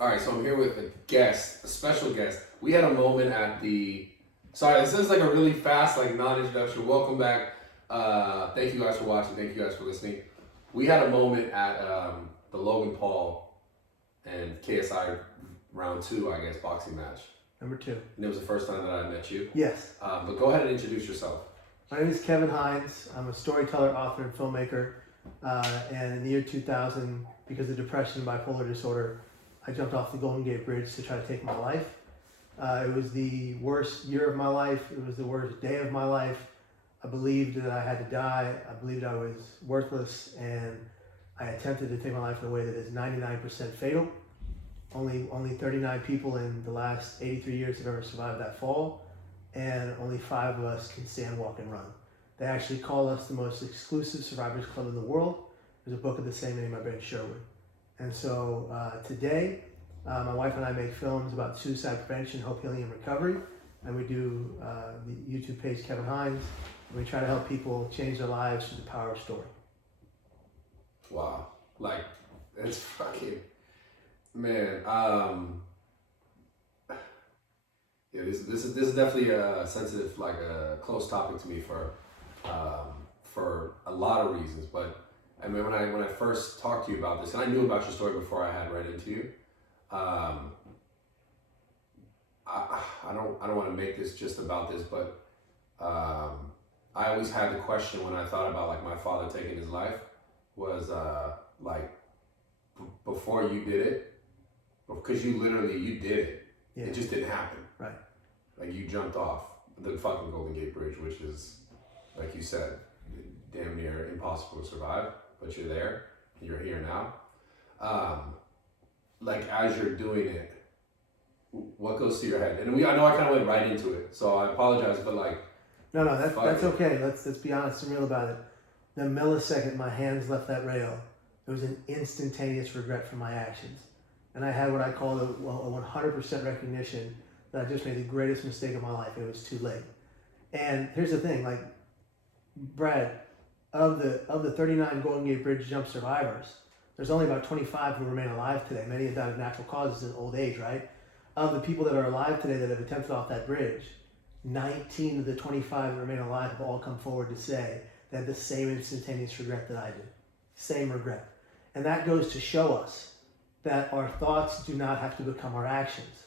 All right, so I'm here with a guest, a special guest. We had a moment at the. Sorry, this is like a really fast, like non-introduction. Welcome back. Thank you guys for watching. Thank you guys for listening. We had a moment at the Logan Paul and KSI round two, I guess, boxing match. Number two. And it was the first time that I met you. Yes. But go ahead and introduce yourself. My name is Kevin Hines. I'm a storyteller, author, and filmmaker. And in the year 2000, because of depression and bipolar disorder, I jumped off the Golden Gate Bridge to try to take my life. It was the worst year of my life. It was the worst day of my life. I believed that I had to die. I believed I was worthless, and I attempted to take my life in a way that is 99% fatal. Only 39 people in the last 83 years have ever survived that fall, and only 5 of us can stand, walk, and run. They actually call us the most exclusive survivors club in the world. There's a book of the same name by Ben Sherwood. And so today, my wife and I make films about suicide prevention, hope, healing, and recovery. And we do the YouTube page Kevin Hines. And we try to help people change their lives through the power of story. Wow, like it's fucking man. Yeah, this is definitely a sensitive, like a close topic to me for a lot of reasons. But I mean, when I first talked to you about this, and I knew about your story before I had read into you. I don't want to make this just about this, but I always had the question when I thought about like my father taking his life was before you did it, because you did it. Yeah. It just didn't happen. Right. Like you jumped off the fucking Golden Gate Bridge, which is, like you said, damn near impossible to survive. But you're there. You're here now. Like as you're doing it, what goes through your head? And I know I kind of went right into it, so I apologize. But like, No, that's okay. Let's be honest and real about it. The millisecond my hands left that rail, there was an instantaneous regret for my actions. And I had what I call a 100% recognition that I just made the greatest mistake of my life. It was too late. And here's the thing, like, Brad, of the 39 Golden Gate Bridge jump survivors, there's only about 25 who remain alive today. Many have died of natural causes in old age, right? Of the people that are alive today that have attempted off that bridge, 19 of the 25 that remain alive have all come forward to say they had the same instantaneous regret that I did. Same regret. And that goes to show us that our thoughts do not have to become our actions.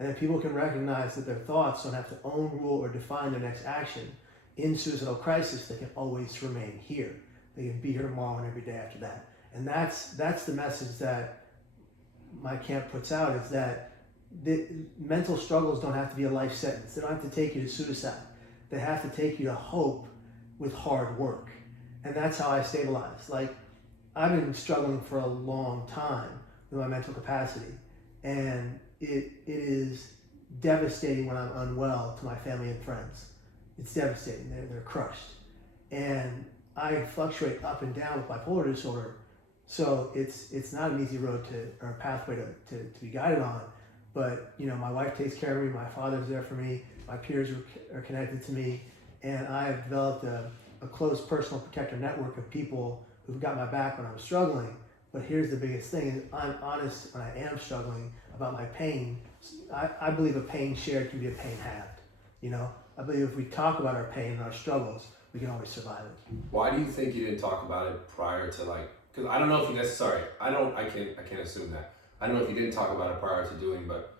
And that people can recognize that their thoughts don't have to own, rule, or define their next action. In suicidal crisis, they can always remain here. They can be here tomorrow and every day after that. And that's the message that my camp puts out, is that the mental struggles don't have to be a life sentence. They don't have to take you to suicide. They have to take you to hope with hard work. And that's how I stabilize. Like, I've been struggling for a long time with my mental capacity. And it is devastating when I'm unwell to my family and friends. It's devastating. They're crushed. And I fluctuate up and down with bipolar disorder. So it's not an easy road or pathway to be guided on. But, you know, my wife takes care of me. My father's there for me. My peers are connected to me. And I have developed a close personal protector network of people who've got my back when I'm struggling. But here's the biggest thing, is I'm honest when I am struggling about my pain. I believe a pain shared can be a pain halved. You know, I believe if we talk about our pain and our struggles, we can always survive it. Why do you think you didn't talk about it prior to, like, because I don't know if you necessarily, I can't assume that. I don't know if you didn't talk about it prior to doing, but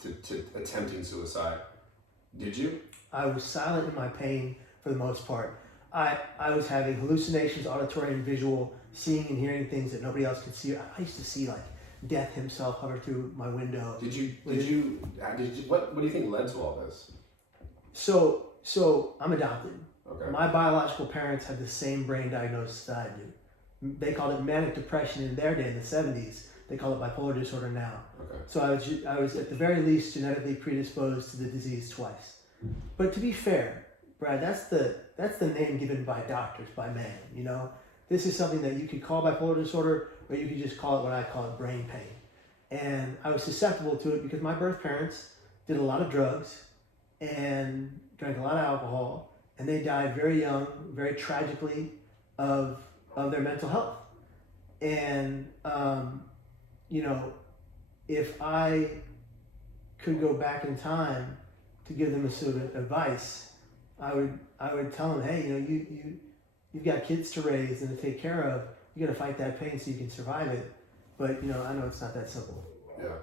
to attempting suicide. Did you? I was silent in my pain for the most part. I was having hallucinations, auditory and visual, seeing and hearing things that nobody else could see. I used to see like death himself hover through my window. Did you what do you think led to all this? So I'm adopted. Okay. My biological parents had the same brain diagnosis that I do. They called it manic depression in their day in the 70s. They call it bipolar disorder now. Okay. So I was at the very least genetically predisposed to the disease twice. But to be fair, Brad, that's the name given by doctors, by man, you know? This is something that you could call bipolar disorder, or you could just call it what I call it, brain pain. And I was susceptible to it because my birth parents did a lot of drugs and drank a lot of alcohol, and they died very young, very tragically, of their mental health. And, you know, if I could go back in time to give them a sort of advice, I would tell them, hey, you've got kids to raise and to take care of. You got to fight that pain so you can survive it. But I know it's not that simple. Yeah.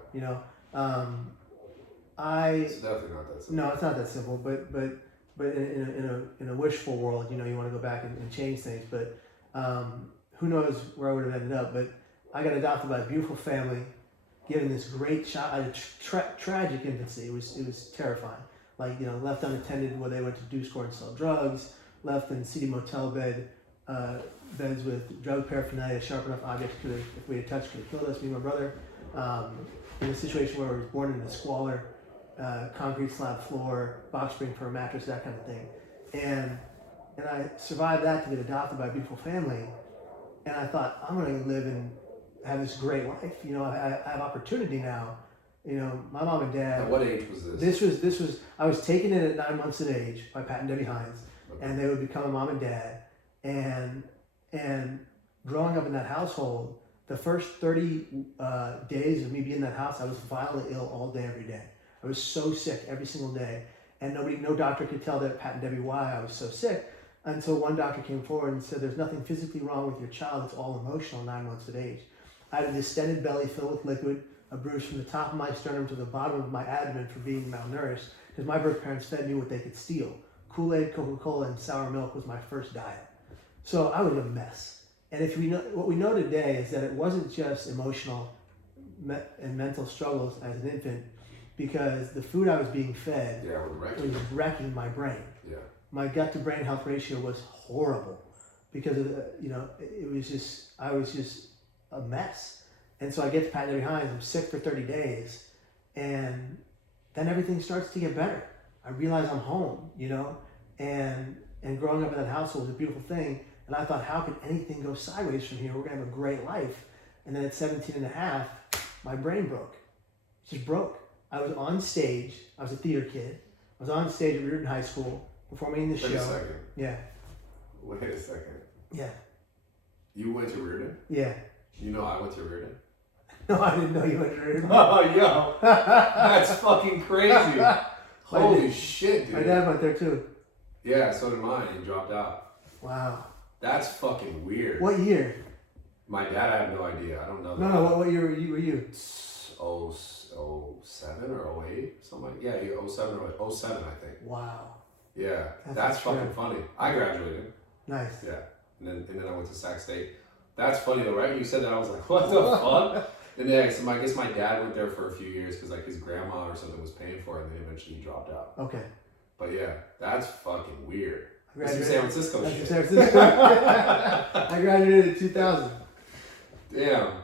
It's definitely not that simple. No, it's not that simple. But in a wishful world, you want to go back and change things. But who knows where I would have ended up? But I got adopted by a beautiful family, given this great child. I had a tragic infancy. It was terrifying. Like left unattended where they went to do score and sell drugs. Left in seedy motel beds with drug paraphernalia, sharp enough objects if we had touched, could have killed us. Me and my brother. In a situation where we were born in a squalor, concrete slab floor, box spring for a mattress, that kind of thing, and I survived that to get adopted by a beautiful family, and I thought I'm going to live and have this great life. I have opportunity now. My mom and dad. At what age was this? This was I was taken in at 9 months of age by Pat and Debbie Hines, and they would become a mom and dad, and growing up in that household. The first 30 days of me being in that house, I was violently ill all day, every day. I was so sick every single day. And no doctor could tell that Pat and Debbie why I was so sick until one doctor came forward and said, there's nothing physically wrong with your child. It's all emotional, 9 months of age. I had a distended belly filled with liquid, a bruise from the top of my sternum to the bottom of my abdomen for being malnourished, because my birth parents fed me what they could steal. Kool-Aid, Coca-Cola, and sour milk was my first diet. So I was a mess. And what we know today is that it wasn't just emotional and mental struggles as an infant, because the food I was being fed was wrecking my brain. Yeah. My gut to brain health ratio was horrible because of I was just a mess. And so I get to Pat and Debbie Hines, I'm sick for 30 days, and then everything starts to get better. I realize I'm home, and growing up in that household was a beautiful thing. And I thought, how could anything go sideways from here? We're going to have a great life. And then at 17 and a half, my brain broke. It just broke. I was on stage. I was a theater kid. I was on stage at Reardon High School performing in the show. Wait a second. Yeah. Wait a second. Yeah. You went to Reardon? Yeah. I went to Reardon? No, I didn't know you went to Reardon. Oh, yo. That's fucking crazy. Holy shit, dude. My dad went there too. Yeah, so did mine. He dropped out. Wow. That's fucking weird. What year? My dad, I have no idea. I don't know. No, what year were you? 07 or 08? Something like that. Yeah, 07 or 07, I think. Wow. Yeah, that's fucking funny. I graduated. Nice. Yeah, and then I went to Sac State. That's funny though, right? When you said that, I was like, what the fuck? And then I guess my dad went there for a few years because his grandma or something was paying for it, and then eventually he dropped out. Okay. But yeah, that's fucking weird. That's some San Francisco shit. San Francisco. I graduated in 2000. Damn.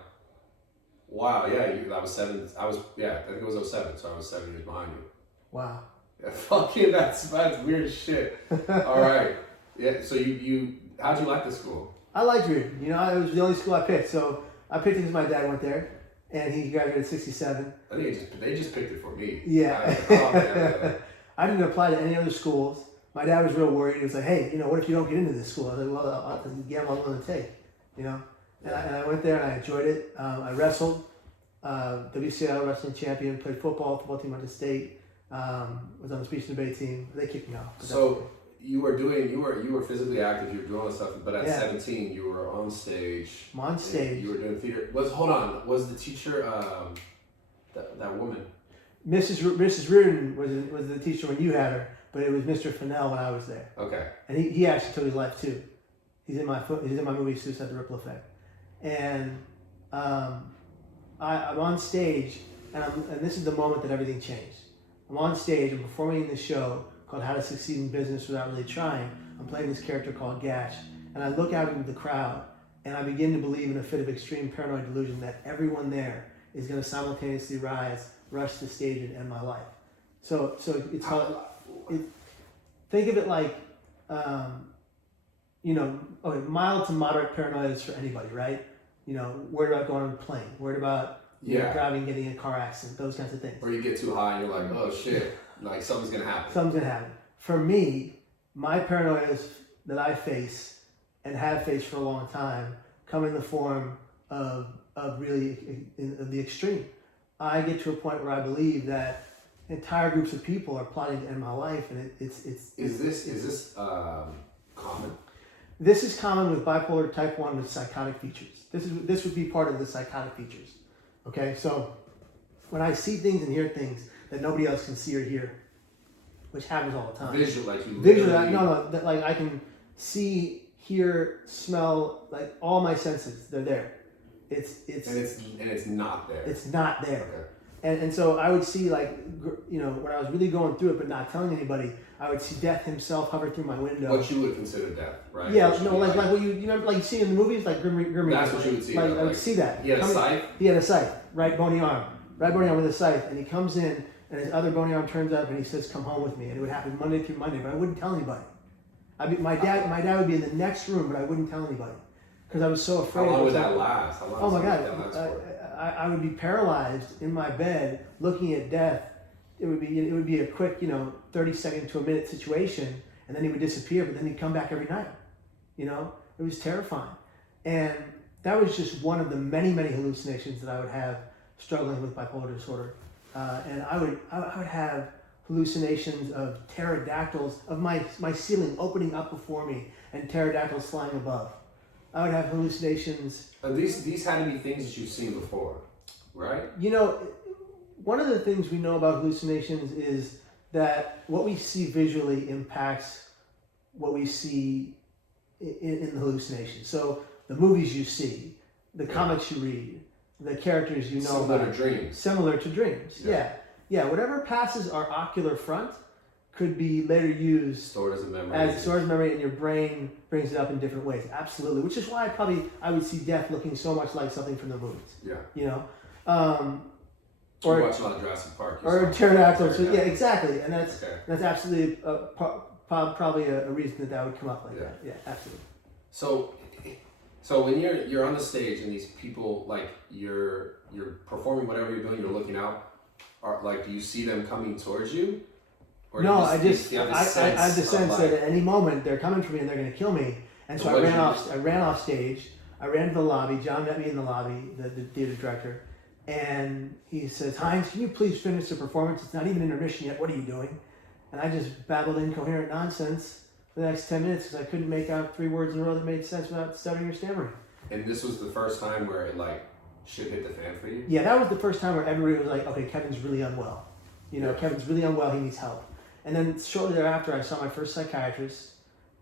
Wow. Yeah. I was 7. I think it was 07. So I was 7 years behind you. Wow. Yeah. Fucking that's weird as shit. All right. Yeah. So how'd you like the school? I liked Reardon. It was the only school I picked. So I picked it because my dad went there, and he graduated in '67. I think they just picked it for me. Yeah. I didn't apply to any other schools. My dad was real worried. He was like, hey, what if you don't get into this school? I was like, well, that's a gamble I'm willing to take, And I went there and I enjoyed it. I wrestled, WCL wrestling champion, played football team went to state, was on the speech and debate team. They kicked me off. So you were physically active, you were doing all this stuff, but at 17 you were on stage. I'm on stage. You were doing theater. Was the teacher that woman? Mrs. Reardon was the teacher when you had her, but it was Mr. Fennell when I was there. Okay. And he actually took his life too. He's in my movie Suicide: The Ripple Effect, and I'm on stage, and this is the moment that everything changed. I'm on stage, I'm performing in this show called How to Succeed in Business Without Really Trying. I'm playing this character called Gash, and I look out into the crowd, and I begin to believe in a fit of extreme paranoid delusion that everyone there is going to simultaneously rush the stage and end my life. So it's called. Think of it like, mild to moderate paranoia is for anybody, right? Worried about going on a plane, worried about driving, getting in a car accident, those kinds of things. Or you get too high and you're like, oh shit, like something's gonna happen. For me, my paranoias that I face and have faced for a long time come in the form of really the extreme. I get to a point where I believe that entire groups of people are plotting to end my life, and it's Is this common? This is common with bipolar type 1 with psychotic features. This would be part of the psychotic features. Okay, so when I see things and hear things that nobody else can see or hear, which happens all the time. Visually, that, like I can see, hear, smell, like all my senses, they're there. It's not there. It's not there. Okay. And so I would see, like, you know, when I was really going through it but not telling anybody, I would see death himself hover through my window. What you would consider death, right? Yeah, like what you remember, like you see in the movies, like Grim That's what you would see. Like, I would see that. He had a scythe? He had a scythe, right bony arm with a scythe, and he comes in, and his other bony arm turns up, and he says, "Come home with me," and it would happen Monday through Monday, but I wouldn't tell anybody. I mean, my dad would be in the next room, but I wouldn't tell anybody because I was so afraid. How long would that last? Oh my God, I would be paralyzed in my bed looking at death. It would be a quick, 30-second to a minute situation, and then he would disappear, but then he'd come back every night. It was terrifying, and that was just one of the many, many hallucinations that I would have struggling with bipolar disorder. And I would have hallucinations of pterodactyls, of my ceiling opening up before me and pterodactyls flying above. I would have hallucinations. These had to be things that you've seen before, right? One of the things we know about hallucinations is that what we see visually impacts what we see in the hallucination. So the movies you see, the comics you read, the characters you know about. Similar to dreams. Yeah. Whatever passes our ocular front could be later used stored as a memory, and your brain brings it up in different ways. Absolutely, which is why I would see death looking so much like something from the movies. Yeah. Or you watch a lot of Jurassic Park. Or pterodactyls. Yeah, exactly, and that's absolutely probably a reason that would come up like that. Yeah, absolutely. So when you're on the stage and these people, like you're performing whatever you're doing, you're looking out. Do you see them coming towards you? Or no, I have the sense that at any moment they're coming for me and they're going to kill me. And so I ran off stage. I ran to the lobby. John met me in the lobby, the theater director, and he says, "Hines, can you please finish the performance? It's not even intermission yet. What are you doing?" And I just babbled incoherent nonsense for the next 10 minutes because I couldn't make out 3 words in a row that made sense without stuttering or stammering. And this was the first time where it shit hit the fan for you? Yeah, that was the first time where everybody was like, okay, Kevin's really unwell. Kevin's really unwell, he needs help. And then shortly thereafter, I saw my first psychiatrist,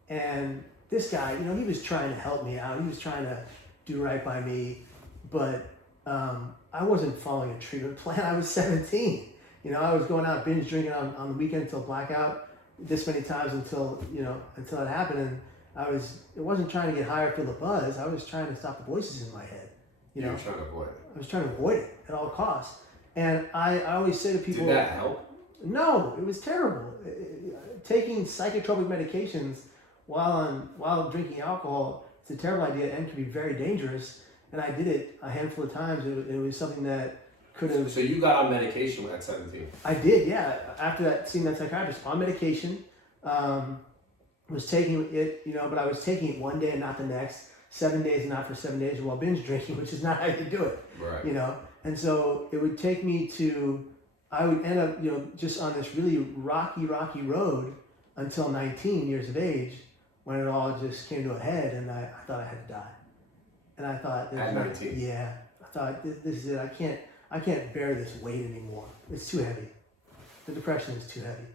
and this guy, he was trying to help me out. He was trying to do right by me, but I wasn't following a treatment plan. I was 17. I was going out binge drinking on the weekend until blackout this many times until it happened. And it wasn't trying to get high or feel the buzz. I was trying to stop the voices in my head. You were trying to avoid it. I was trying to avoid it at all costs. And I always say to people... Did that help? No, it was terrible. Taking psychotropic medications while drinking alcohol, it's a terrible idea and can be very dangerous. And I did it a handful of times. It was something that could have... So you got on medication at 17? I did, yeah. After seeing that psychiatrist, on medication. Was taking it, but I was taking it one day and not the next. 7 days and not for 7 days while binge drinking, which is not how you do it. Right. And so it would take me I would end up, just on this really rocky road until 19 years of age when it all just came to a head and I thought I had to die. And I thought... At 19? Yeah. I thought, this is it. I can't bear this weight anymore. It's too heavy. The depression is too heavy.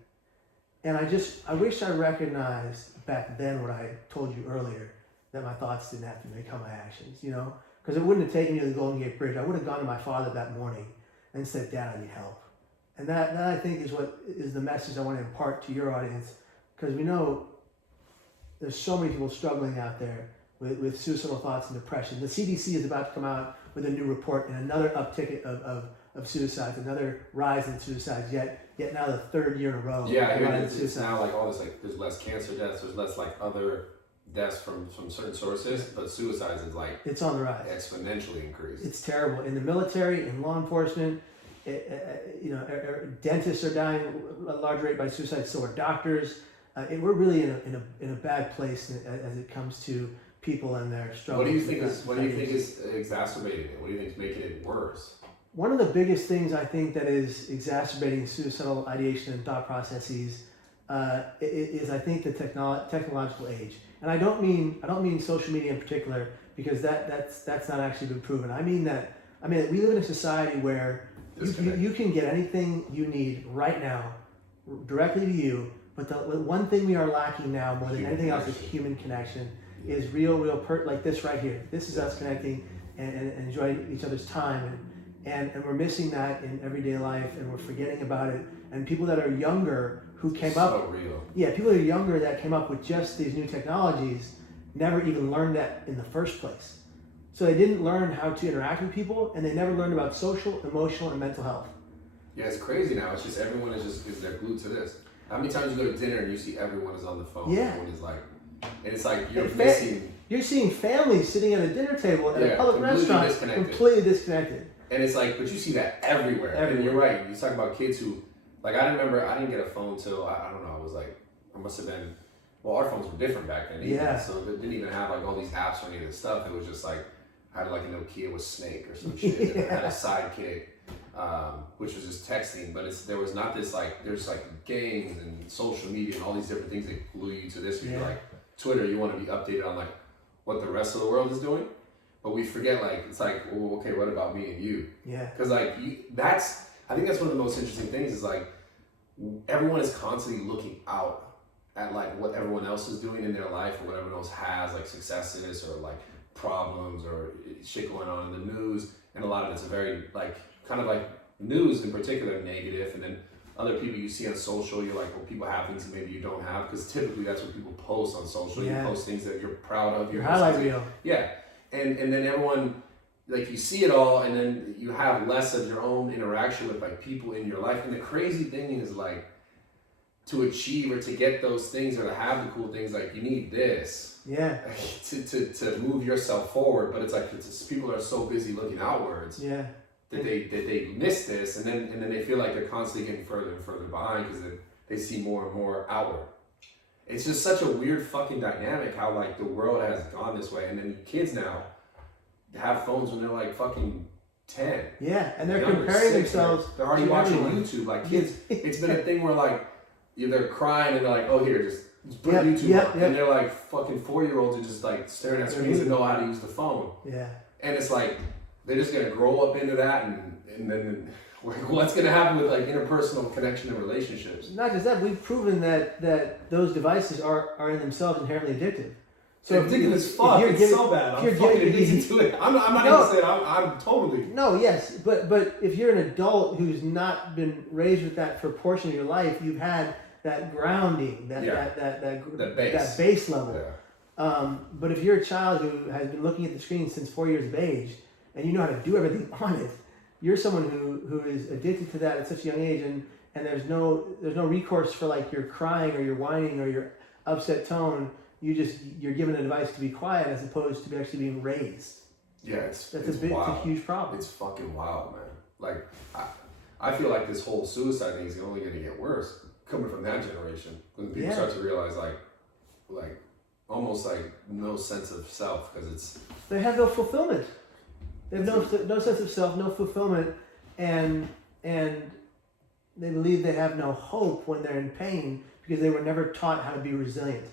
And I wish I recognized back then what I told you earlier, that my thoughts didn't have to become my actions, because it wouldn't have taken me to the Golden Gate Bridge. I would have gone to my father that morning and said, "Dad, I need help." And that I think is what is the message I want to impart to your audience, because we know there's so many people struggling out there with suicidal thoughts and depression. The CDC is about to come out with a new report and another uptick of suicides, another rise in suicides, yet now the 3rd year in a row. Yeah, it's now all this, there's less cancer deaths, there's less other deaths from certain sources, but suicides is it's on the rise, exponentially increased. It's terrible in the military, in law enforcement. Dentists are dying at a large rate by suicide. So are doctors. We're really in a bad place as it comes to people and their struggles. What do you think is exacerbating it? What do you think is making it worse? One of the biggest things I think that is exacerbating suicidal ideation and thought processes is I think the technological age, and I don't mean social media in particular, because that's not actually been proven. I mean that we live in a society where you can get anything you need right now directly to you, but the one thing we are lacking now more than anything else is human connection. Is real like this right here. This is us connecting and enjoying each other's time, and we're missing that in everyday life, and we're forgetting about it. And people that are younger who came up, people that are younger that came up with just these new technologies never even learned that in the first place. So they didn't learn how to interact with people, and they never learned about social, emotional, and mental health. Yeah, it's crazy now. It's just everyone is they're glued to this. How many times you go to dinner and you see everyone is on the phone? Yeah. Everyone is like, and it's like you're missing. You're seeing families sitting at a dinner table at a public restaurant completely disconnected. And it's like, but you see that everywhere. And you're right. You talk about kids who, like, I remember I didn't get a phone till, I don't know, I was like, I must have been, well, our phones were different back then. Yeah. So they didn't even have like all these apps or any of this stuff. It was just like, I had like a Nokia with Snake or some shit. And I had a Sidekick, which was just texting. But there was not this like, there's like games and social media and all these different things that glue you to this. You're like, Twitter, you want to be updated on like what the rest of the world is doing. But we forget, like, it's like, well, okay, what about me and you? Yeah. Because, like, I think that's one of the most interesting things is, like, everyone is constantly looking out at, like, what everyone else is doing in their life or what everyone else has, like, successes or, like, problems or shit going on in the news. And a lot of it's very, like, kind of, like, news in particular, negative. And then other people you see on social, you're like, well, people have things that maybe you don't have. Because typically that's what people post on social. Yeah. You post things that you're proud of. Your highlight reel. Yeah. And then everyone, like, you see it all, and then you have less of your own interaction with, like, people in your life. And the crazy thing is, like, to achieve or to get those things or to have the cool things, like, you need this. Yeah. To move yourself forward. But it's like, people are so busy looking outwards. Yeah. That they miss this, and then they feel like they're constantly getting further and further behind because they see more and more outward. It's just such a weird fucking dynamic how, like, the world has gone this way, and then kids now have phones when they're like fucking 10. Yeah, and they're comparing themselves. They're already watching YouTube. Like, kids, it's been a thing where, like, they're crying and they're like, oh, here, just put YouTube up. And they're like fucking 4-year-olds who just like staring at screens and know how to use the phone. Yeah. And it's like they're just gonna grow up into that, and then what's gonna happen with like interpersonal connection and relationships? Not just that, we've proven that those devices are in themselves inherently addictive. So addictive as fuck. It's so bad. I'm fucking addicted to it. I'm not even saying I'm totally. No, yes, but if you're an adult who's not been raised with that for a portion of your life, you've had that grounding, that base level. Yeah. But if you're a child who has been looking at the screen since 4 years of age, and you know how to do everything on it, you're someone who is addicted to that at such a young age, and there's no recourse for like your crying or your whining or your upset tone. You're given a device to be quiet as opposed to actually being raised. Yeah, it's a huge problem. It's fucking wild, man. Like I feel like this whole suicide thing is only going to get worse coming from that generation when people start to realize like almost like no sense of self because they have no fulfillment. They have no sense of self, no fulfillment, and they believe they have no hope when they're in pain because they were never taught how to be resilient.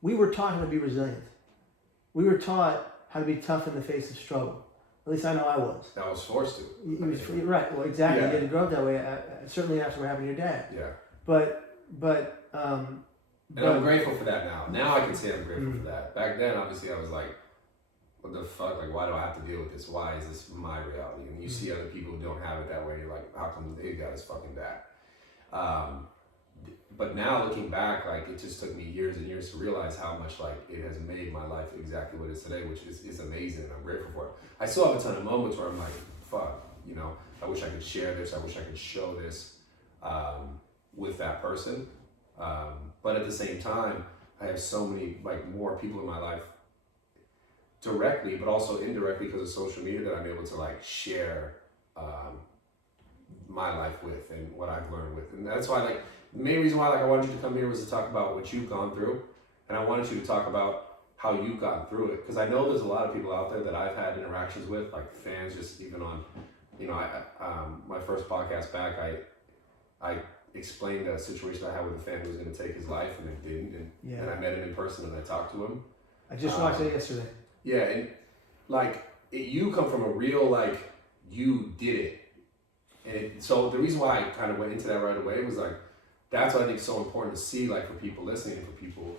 We were taught how to be resilient. We were taught how to be tough in the face of struggle. At least I know I was. I was forced to. Right. Well, exactly. Yeah. You had to grow up that way. Certainly after what happened to your dad. Yeah. But and I'm grateful for that now. Now I can say I'm grateful for that. Back then, obviously, I was like, what the fuck? Like, why do I have to deal with this? Why is this my reality? And you see other people who don't have it that way, and you're like, how come they got this fucking bad? But now looking back, like, it just took me years and years to realize how much, like, it has made my life exactly what it is today, which is amazing, and I'm grateful for it. I still have a ton of moments where I'm like, fuck, you know, I wish I could share this, I wish I could show this with that person. But at the same time, I have so many, like, more people in my life directly, but also indirectly because of social media that I'm able to, like, share my life with and what I've learned with. And that's why, like, the main reason why, like, I wanted you to come here was to talk about what you've gone through, and I wanted you to talk about how you've gotten through it, because I know there's a lot of people out there that I've had interactions with, like fans, just even on my first podcast back, I explained a situation I had with a fan who was going to take his life and it didn't, and I met him in person and I talked to him. I just watched it yesterday. Yeah, and you come from a real you did it, and so the reason why I kind of went into that right away was that's what I think is so important to see for people listening and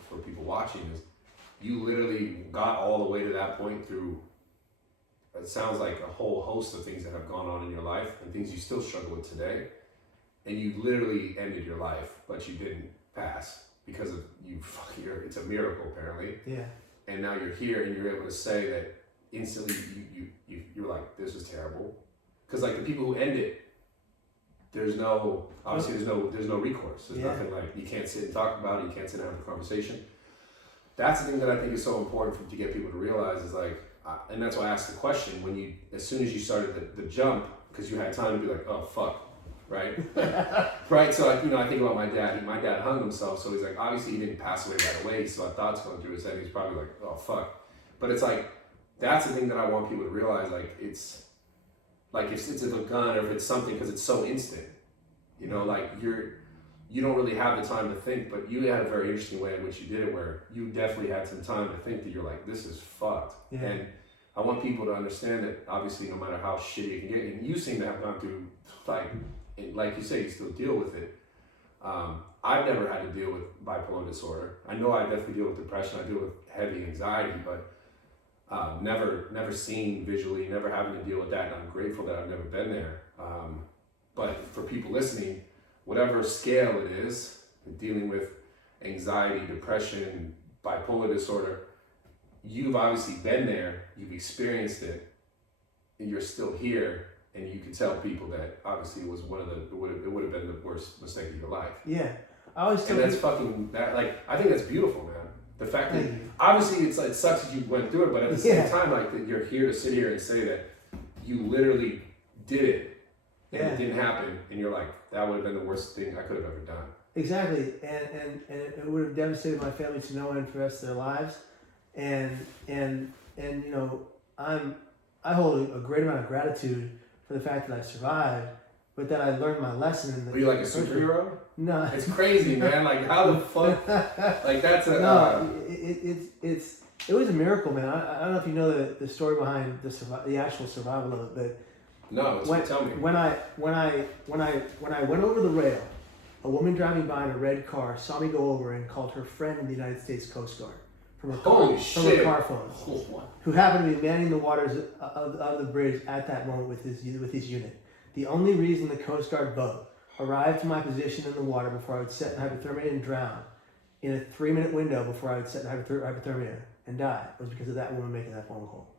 for people watching is you literally got all the way to that point through. It sounds like a whole host of things that have gone on in your life and things you still struggle with today. And you literally ended your life, but you didn't pass because of it's a miracle apparently. Yeah. And now you're here and you're able to say that instantly you're like, this is terrible. Because the people who end it, there's no recourse. There's nothing you can't sit and talk about it, you can't sit and have a conversation. That's the thing that I think is so important to get people to realize is and that's why I asked the question as soon as you started the jump, because you had time to be oh fuck, right? Right. So I think about my dad. My dad hung himself, so he's obviously he didn't pass away right away. So thoughts going through his head. He's probably oh fuck. But it's that's the thing that I want people to realize. It's if it's a gun or if it's something, because it's so instant. You don't really have the time to think, but you had a very interesting way in which you did it, where you definitely had some time to think that you're this is fucked. Yeah. And I want people to understand that obviously no matter how shitty it can get, and you seem to have gone through, like you say, you still deal with it. I've never had to deal with bipolar disorder. I know I definitely deal with depression, I deal with heavy anxiety, but never seen visually, never having to deal with that, and I'm grateful that I've never been there. But for people listening, whatever scale it is, dealing with anxiety, depression, bipolar disorder, you've obviously been there, you've experienced it, and you're still here, and you can tell people that obviously it was it would have been the worst mistake of your life. Yeah, I always tell and that's fucking that. I think that's beautiful, man. The fact that obviously it sucks that you went through it, but at the same time, that you're here to sit here and say that you literally did it. And it didn't happen, and you're that would have been the worst thing I could have ever done. Exactly, and it would have devastated my family to no end for the rest of their lives, and I hold a great amount of gratitude for the fact that I survived, but that I learned my lesson. Were you a superhero? No, it's crazy, man. How the fuck? That's a no. It was a miracle, man. I don't know if you know the story behind the actual survival of it, but. No, tell me. When I went over the rail, a woman driving by in a red car saw me go over and called her friend in the United States Coast Guard from her car phone, who happened to be manning the waters of the bridge at that moment with his unit. The only reason the Coast Guard boat arrived to my position in the water before I would set in hypothermia and drown in a 3-minute window before I would set in hypothermia and die was because of that woman making that phone call.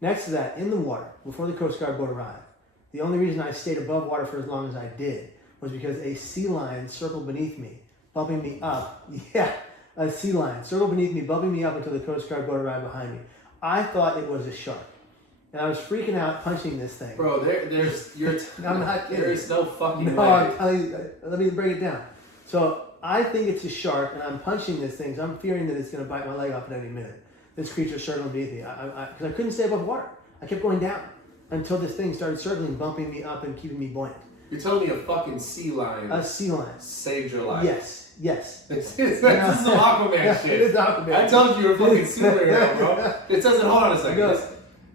Next to that, in the water, before the Coast Guard boat arrived, the only reason I stayed above water for as long as I did was because a sea lion circled beneath me, bumping me up. Yeah, a sea lion circled beneath me, bumping me up until the Coast Guard boat arrived behind me. I thought it was a shark. And I was freaking out punching this thing. Bro, I'm not kidding. There's no fucking way. I'm telling you, let me break it down. So I think it's a shark, and I'm punching this thing, so I'm fearing that it's going to bite my leg off at any minute. This creature circling beneath me, because I couldn't stay above water. I kept going down until this thing started circling, bumping me up and keeping me buoyant. You're telling me a fucking sea lion. A sea lion saved your life. Yes. This is some Aquaman shit. It is Aquaman. I told you you're a fucking superhero, bro. It says it. Hold on a second. No,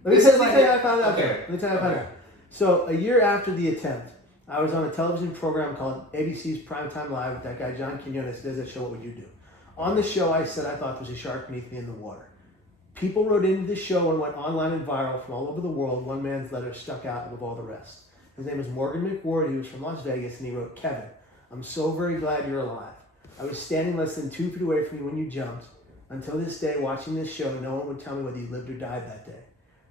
let me tell you how I found out. Okay. Let me tell you how I found out. So a year after the attempt, I was on a television program called ABC's Primetime Live with that guy John Quinones. Does that show What Would You Do? On the show, I said I thought there was a shark beneath me in the water. People wrote into the show and went online and viral from all over the world. One man's letter stuck out above all the rest. His name is Morgan McWard. He was from Las Vegas, and he wrote, "Kevin, I'm so very glad you're alive. I was standing less than 2 feet away from you when you jumped. Until this day, watching this show, no one would tell me whether you lived or died that day."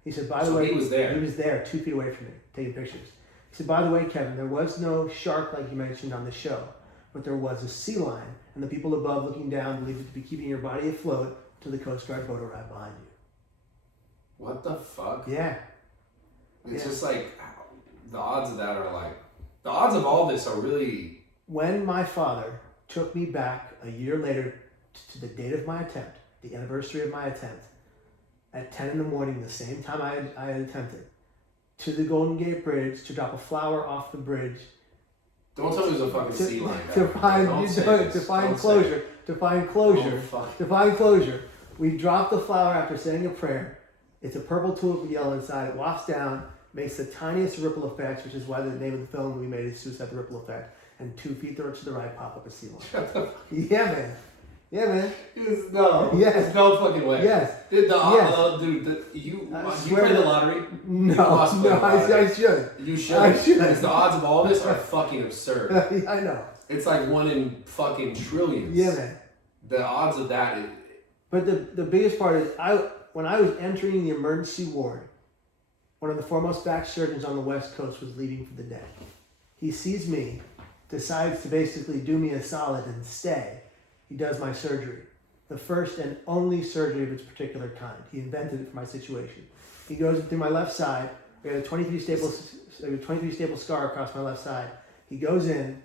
He said, by the way, he was there. He was there 2 feet away from me, taking pictures. He said, by the way, Kevin, there was no shark like you mentioned on the show, but there was a sea lion, and the people above looking down believed it to be keeping your body afloat till the Coast Guard boat arrived behind you. What the fuck? Yeah. It's just the odds of that are the odds of all this are really... When my father took me back a year later to the date of my attempt, the anniversary of my attempt, at 10 in the morning, the same time I had attempted, to the Golden Gate Bridge to drop a flower off the bridge. Don't tell me there's a fucking sea lion. To find closure. We drop the flower after saying a prayer. It's a purple tulip with yellow inside. It wafts down, makes the tiniest ripple effects, which is why the name of the film we made is Suicide the Ripple Effect. And 2 feet to the right, pop up a sea lion. Yeah, man. Yeah, man. No. Yes. No fucking way. Yes. Dude, Yes. you play the lottery? No, I should. You should. I should. Because the odds of all this are fucking absurd. I know. It's like 1 in fucking trillions. Yeah, man. The odds of that. But the biggest part is, when I was entering the emergency ward, one of the foremost back surgeons on the West Coast was leaving for the day. He sees me, decides to basically do me a solid and stay. He does my surgery. The first and only surgery of its particular kind. He invented it for my situation. He goes through my left side. I got a 23 staple scar across my left side. He goes in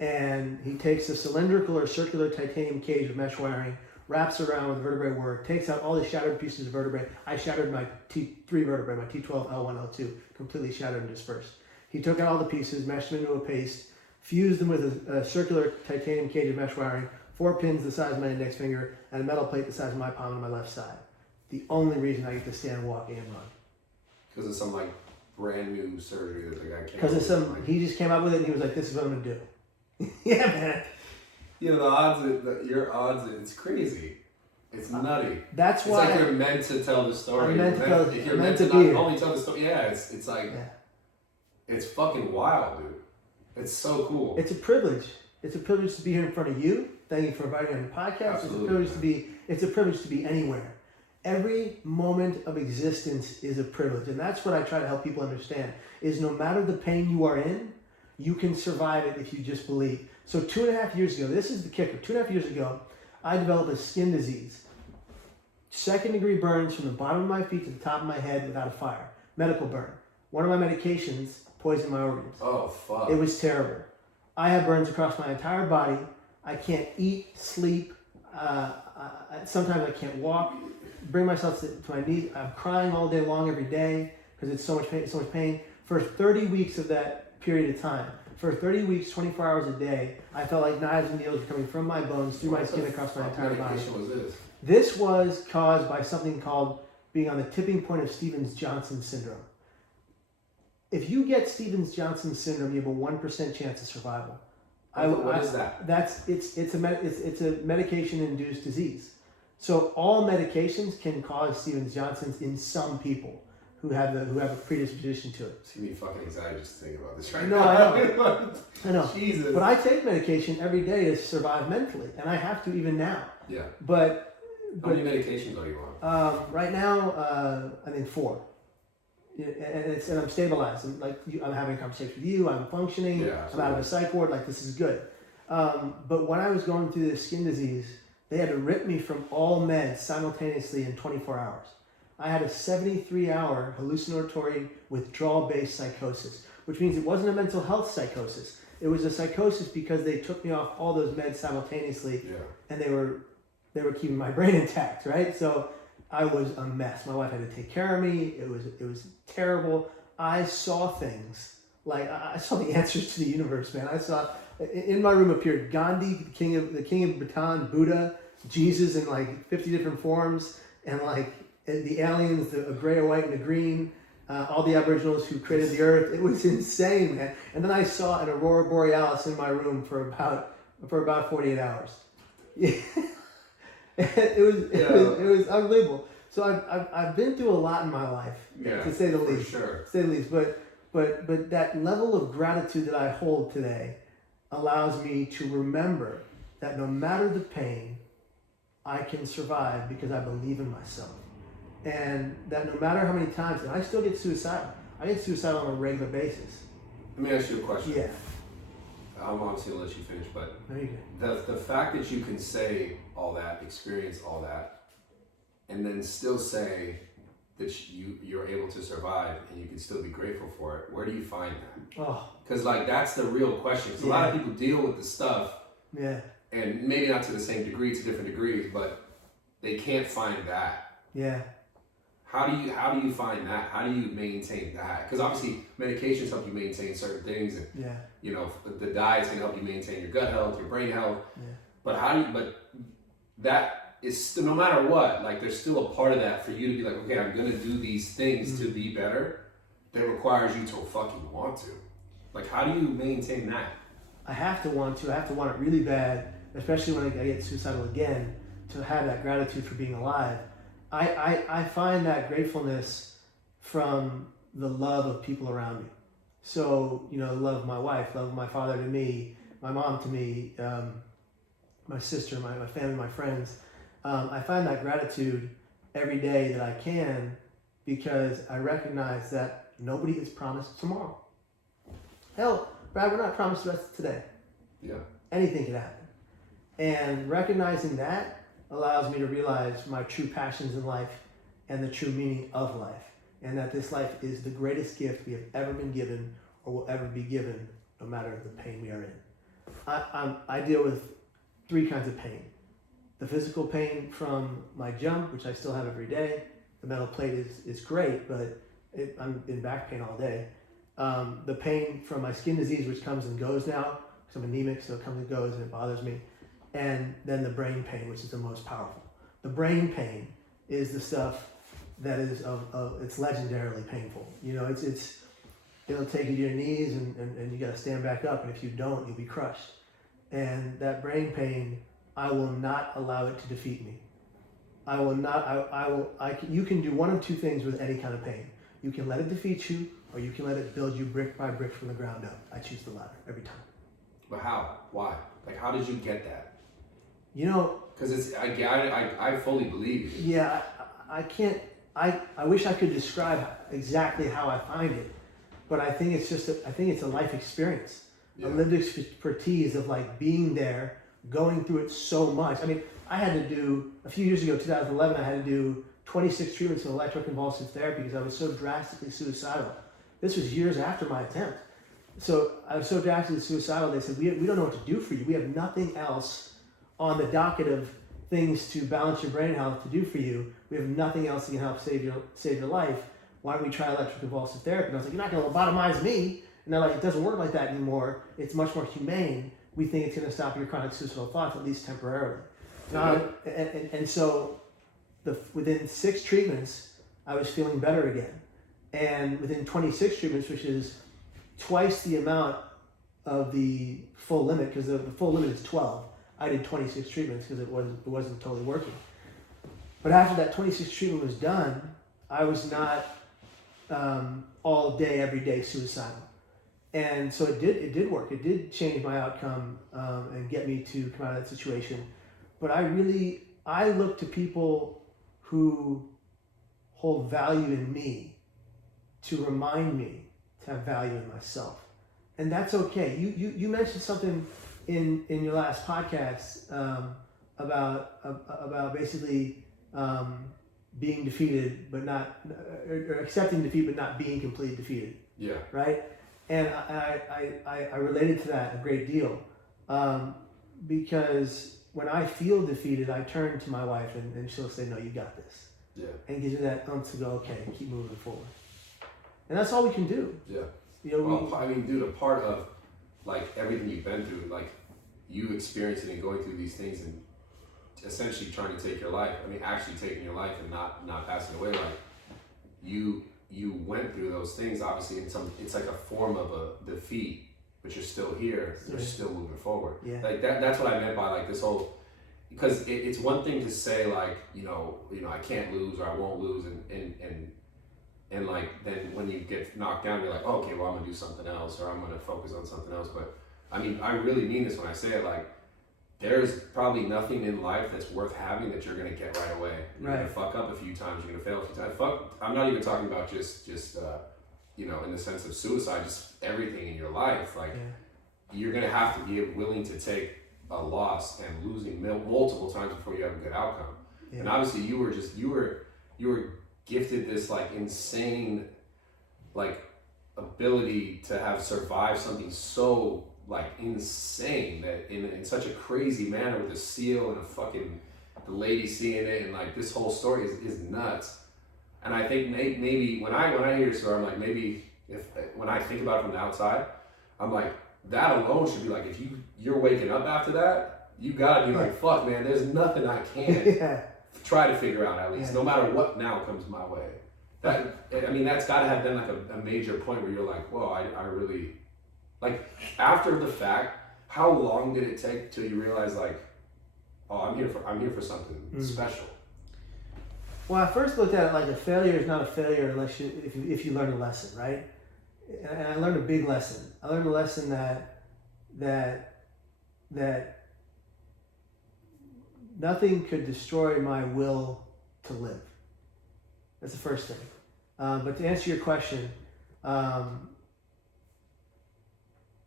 and he takes a cylindrical or circular titanium cage of mesh wiring, wraps around with vertebrae work, takes out all the shattered pieces of vertebrae. I shattered my T3 vertebrae, my T12, L1, L2, completely shattered and dispersed. He took out all the pieces, meshed them into a paste, fused them with a circular titanium cage of mesh wiring, 4 pins the size of my index finger, and a metal plate the size of my palm on my left side. The only reason I get to stand, walk, and run. Because of some like brand new surgery that the guy came. Because of some, he just came up with it and he was like, "This is what I'm gonna do." Yeah, man. You know, the odds, your odds, it's crazy. It's nutty. That's it's why. It's like you're meant to tell the story. You're meant to not be only tell the story. Yeah, it's like, it's fucking wild, dude. It's so cool. It's a privilege. It's a privilege to be here in front of you. Thank you for inviting me on the podcast. Absolutely, It's a privilege to be anywhere. Every moment of existence is a privilege. And that's what I try to help people understand, is no matter the pain you are in, you can survive it if you just believe. So 2.5 years ago, this is the kicker. 2.5 years ago, I developed a skin disease. 2nd-degree burns from the bottom of my feet to the top of my head without a fire. Medical burn. One of my medications poisoned my organs. Oh, fuck. It was terrible. I have burns across my entire body. I can't eat, sleep. Sometimes I can't walk. Bring myself to my knees. I'm crying all day long every day because it's so much pain. For 30 weeks of that period of time, for 30 weeks, 24 hours a day, I felt like knives and needles were coming from my bones through my skin across my entire body. What was this? This was caused by something called being on the tipping point of Stevens-Johnson syndrome. If you get Stevens-Johnson syndrome, you have a 1% chance of survival. What is that? It's a medication-induced disease. So all medications can cause Stevens-Johnson's in some people who have a predisposition to it. It's giving me fucking anxiety just to think about this right now. I know. Jesus. But I take medication every day to survive mentally, and I have to even now. Yeah. But how many medications are you on? Right now, I think 4. And I'm stabilized. I'm having a conversation with you. I'm functioning. Yeah, I'm out of a psych ward. This is good. But when I was going through this skin disease, they had to rip me from all meds simultaneously in 24 hours. I had a 73-hour hallucinatory withdrawal-based psychosis, which means it wasn't a mental health psychosis. It was a psychosis because they took me off all those meds simultaneously, and they were keeping my brain intact, right? So I was a mess. My wife had to take care of me. It was terrible. I saw things like I saw the answers to the universe, man. I saw in my room appeared Gandhi, the king of Bhutan, Buddha, Jesus in 50 different forms, and the aliens, a gray, a white, and a green, all the Aboriginals who created the earth. It was insane, man. And then I saw an aurora borealis in my room for about 48 hours. It was unbelievable. So I've been through a lot in my life, to say the least. Sure. To say the least, but that level of gratitude that I hold today allows me to remember that no matter the pain, I can survive because I believe in myself. And that no matter how many times, and I still get suicidal. I get suicidal on a regular basis. Let me ask you a question. Yeah. I'm obviously going to let you finish, but there you go. The fact that you can say all that, experience all that, and then still say that you're able to survive and you can still be grateful for it, where do you find that? Oh. Because that's the real question. Because a lot of people deal with the stuff, and maybe not to the same degree, to different degrees, but they can't find that. Yeah. How do you find that? How do you maintain that? Because obviously medications help you maintain certain things, and you know the diets can help you maintain your gut health, your brain health. Yeah. But that is still, no matter what, like there's still a part of that for you to be like, okay, I'm gonna do these things to be better. That requires you to fucking want to. Like, how do you maintain that? I have to want to. I have to want it really bad, especially when I get suicidal again, to have that gratitude for being alive. I find that gratefulness from the love of people around me. So, you know, love of my wife, love of my father to me, my mom to me, my sister, my family, my friends. I find that gratitude every day that I can, because I recognize that nobody is promised tomorrow. Hell, Brad, we're not promised the rest of today. Yeah. Anything can happen. And recognizing that allows me to realize my true passions in life and the true meaning of life. And that this life is the greatest gift we have ever been given or will ever be given, no matter the pain we are in. I deal with 3 kinds of pain. The physical pain from my jump, which I still have every day. The metal plate is great, but I'm in back pain all day. The pain from my skin disease, which comes and goes now, because I'm anemic, so it comes and goes and it bothers me. And then the brain pain, which is the most powerful. The brain pain is the stuff that is it's legendarily painful. You know, it'll take you to your knees and you got to stand back up, and if you don't, you'll be crushed. And that brain pain, I will not allow it to defeat me. I will not. You can do one of 2 things with any kind of pain. You can let it defeat you, or you can let it build you brick by brick from the ground up. I choose the latter every time. But how? Why? Like, how did you get that? You know, because I fully believe you. Yeah, I can't. I wish I could describe exactly how I find it, but I think it's just I think it's a life experience, a lived expertise of like being there, going through it so much. I mean, I had to do a few years ago, 2011. I had to do 26 treatments of electroconvulsive therapy because I was so drastically suicidal. This was years after my attempt. So I was so drastically suicidal. They said, we don't know what to do for you. We have nothing else on the docket of things to balance your brain health to do for you. We have nothing else that can help save your life. Why don't we try electroconvulsive therapy? And I was like, you're not going to lobotomize me. And they're like, it doesn't work like that anymore. It's much more humane. We think it's going to stop your chronic suicidal thoughts, at least temporarily. And so within 6 treatments, I was feeling better again. And within 26 treatments, which is twice the amount of the full limit, because the full limit is 12. I did 26 treatments because it wasn't totally working. But after that 26 treatment was done, I was not all day, every day suicidal. And so it did work. It did change my outcome and get me to come out of that situation. But I look to people who hold value in me to remind me to have value in myself. And that's okay. You mentioned something in your last podcast about basically being defeated, but not, or accepting defeat, but not being completely defeated. Yeah. Right. And I related to that a great deal because when I feel defeated, I turn to my wife and she'll say, "No, you got this." Yeah. And gives you that oomph to go, okay, keep moving forward. And that's all we can do. Yeah. You know, well, I mean, dude, a part of like everything you've been through, like you experiencing and going through these things and essentially trying to take your life. I mean, actually taking your life and not passing away. Like you went through those things. Obviously, it's like a form of a defeat, but you're still here. You're still moving forward. Yeah. Like that's what I meant by like this whole. Because it's one thing to say like you know I can't lose or I won't lose and like then when you get knocked down you're like, oh, okay, well I'm gonna do something else or I'm gonna focus on something else. But I mean, I really mean this when I say it. Like there's probably nothing in life that's worth having that you're gonna get right away. You're gonna fuck up a few times. You're gonna fail a few times. I'm not even talking about just you know, in the sense of suicide, just everything in your life. Like you're gonna have to be willing to take a loss and losing multiple times before you have a good outcome. Yeah. And obviously you were gifted this like insane like ability to have survived something so like insane that in such a crazy manner with a seal and a fucking the lady seeing it and like this whole story is nuts. And I think maybe when I hear your story, I'm like, maybe when I think about it from the outside, I'm like, that alone should be like, if you're waking up after that, you gotta be like, fuck, man, there's nothing I can try to figure out at least, no matter what now comes my way. That's gotta have been like a major point where you're like, whoa, I really, like, after the fact, how long did it take till you realize like, oh, I'm here for something special? Well, I first looked at it like a failure is not a failure unless if you learn a lesson, right? And I learned a big lesson. I learned a lesson that nothing could destroy my will to live. That's the first thing. But to answer your question, I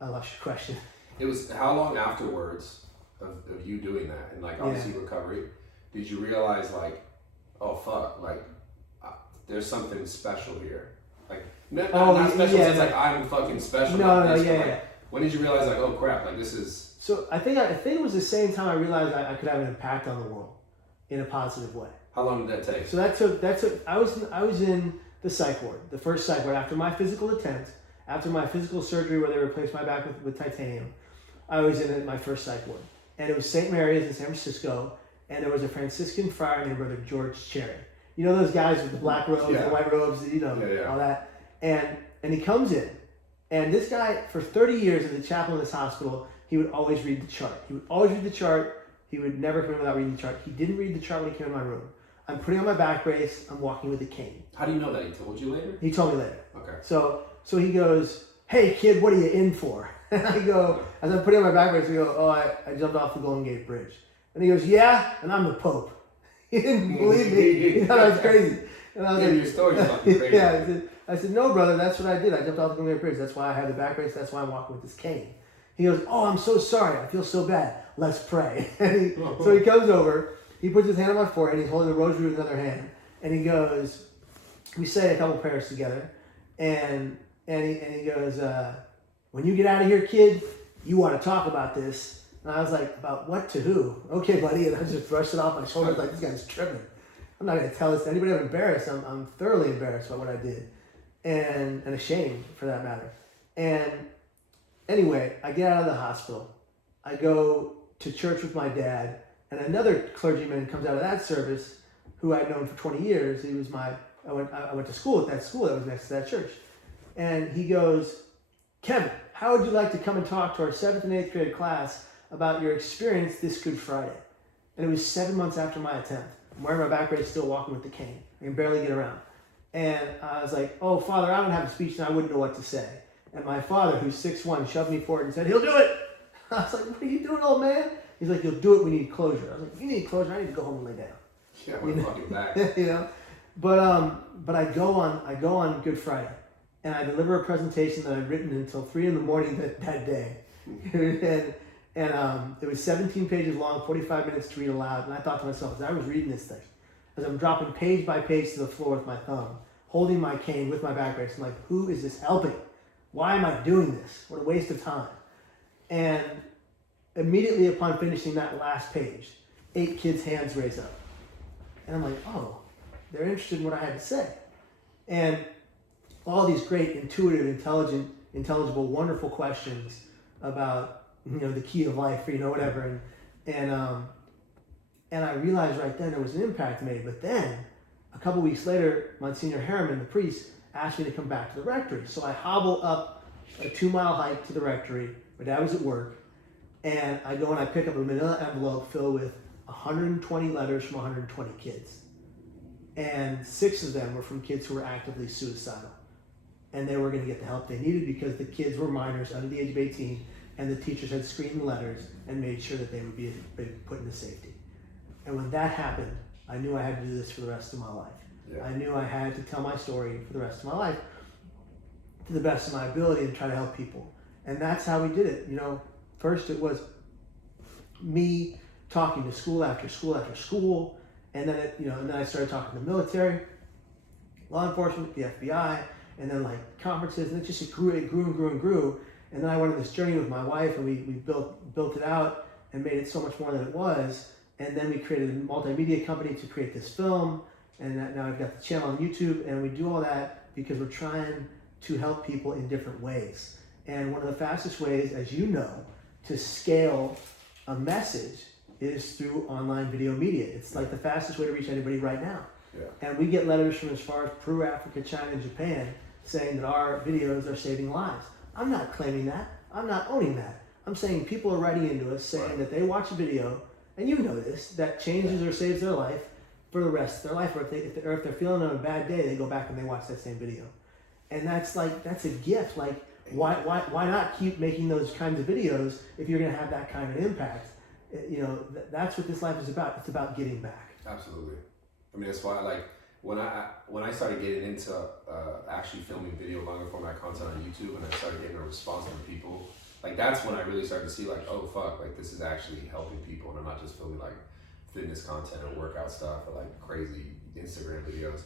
lost your question. It was how long afterwards of you doing that and like obviously recovery, did you realize like, oh fuck, like there's something special here? Like not special since like I'm fucking special. When did you realize like, oh crap, like this is? So I think it was the same time I realized I could have an impact on the world in a positive way. How long did that take? So that took. I was in the psych ward, the first psych ward after my physical attempt, after my physical surgery where they replaced my back with titanium. I was in my first psych ward, and it was St. Mary's in San Francisco, and there was a Franciscan friar named Brother George Cherry. You know those guys with the black robes, the white robes, all that. And he comes in, and this guy for 30 years as a chaplain in this hospital, he would always read the chart. He would always read the chart. He would never come in without reading the chart. He didn't read the chart when he came in my room. I'm putting on my back brace. I'm walking with a cane. How do you know that? He told you later? He told me later. Okay. So he goes, hey kid, what are you in for? And I go, as I'm putting on my back brace, I go, oh, I jumped off the Golden Gate Bridge. And he goes, yeah, and I'm the Pope. He didn't believe me. He thought I was crazy. And I was like, your story's fucking crazy. I said, no, brother, that's what I did. I jumped off the Golden Gate Bridge. That's why I had the back brace. That's why I'm walking with this cane. He goes, oh, I'm so sorry. I feel so bad. Let's pray. So he comes over. He puts his hand on my forehead. He's holding the rosary with another hand. And he goes, we say a couple prayers together. And he goes, when you get out of here, kid, you want to talk about this. And I was like, about what to who? Okay, buddy. And I just brushed it off my shoulders like, this guy's tripping. I'm not going to tell this to anybody. I'm embarrassed. I'm thoroughly embarrassed about what I did. And ashamed, for that matter. And anyway, I get out of the hospital. I go to church with my dad. And another clergyman comes out of that service who I'd known for 20 years. He was I went to school at that school that was next to that church. And he goes, Kevin, how would you like to come and talk to our 7th and 8th grade class about your experience this Good Friday? And it was 7 months after my attempt. I'm wearing my back brace, still walking with the cane. I can barely get around. And I was like, oh, Father, I don't have a speech and I wouldn't know what to say. And my father, who's 6'1", shoved me forward and said, he'll do it. I was like, what are you doing, old man? He's like, you'll do it, we need closure. I was like, if you need closure, I need to go home and lay down. Yeah, we're fucking back. But I go on Good Friday. And I deliver a presentation that I'd written until 3 a.m. that day. And it was 17 pages long, 45 minutes to read aloud. And I thought to myself, as I was reading this thing, as I'm dropping page by page to the floor with my thumb, holding my cane with my back brace, I'm like, who is this helping? Why am I doing this? What a waste of time. And immediately upon finishing that last page, 8 kids' hands raise up. And I'm like, oh, they're interested in what I had to say. And all these great, intuitive, intelligible, wonderful questions about, the key of life, whatever. And I realized right then there was an impact made. But then, a couple weeks later, Monsignor Harriman, the priest, asked me to come back to the rectory. So I hobble up a 2-mile hike to the rectory. My dad was at work. And I go and I pick up a manila envelope filled with 120 letters from 120 kids. And 6 of them were from kids who were actively suicidal. And they were going to get the help they needed because the kids were minors under the age of 18, and the teachers had screened the letters and made sure that they would be put into safety. And when that happened, I knew I had to do this for the rest of my life. Yeah. I knew I had to tell my story for the rest of my life to the best of my ability and try to help people. And that's how we did it. First it was me talking to school after school after school, and then and then I started talking to the military, law enforcement, the FBI, and then conferences, and it grew and grew and grew. And then I went on this journey with my wife, and we built it out and made it so much more than it was. And then we created a multimedia company to create this film, and now I've got the channel on YouTube, and we do all that because we're trying to help people in different ways. And one of the fastest ways, as you know, to scale a message is through online video media. It's like the fastest way to reach anybody right now. Yeah. And we get letters from as far as Peru, Africa, China, and Japan saying that our videos are saving lives. I'm not claiming that. I'm not owning that. I'm saying people are writing into us saying that they watch a video, and you know this, that changes or saves their life for the rest of their life. Or if they're feeling on a bad day, they go back and they watch that same video. And that's a gift. Like, why not keep making those kinds of videos if you're going to have that kind of impact? You know, that's what this life is about. It's about getting back. Absolutely. I mean, that's why, like, when I started getting into actually filming video longer format content on YouTube, and I started getting a response from people, like, that's when I really started to see, like, oh fuck, like, this is actually helping people, and I'm not just filming like fitness content or workout stuff or like crazy Instagram videos.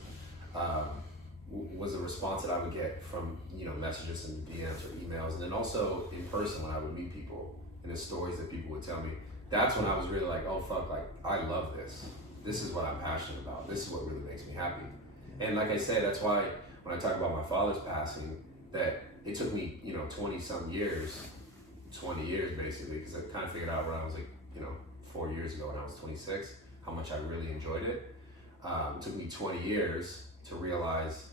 Was the response that I would get from, you know, messages and DMs or emails, and then also in person when I would meet people and the stories that people would tell me. That's when I was really like, oh fuck, like, I love this. This is what I'm passionate about. This is what really makes me happy. And like I said, that's why when I talk about my father's passing, that it took me, you know, 20 years basically, because I kind of figured out when I was like, you know, 4 years ago when I was 26, how much I really enjoyed it. It took me 20 years to realize,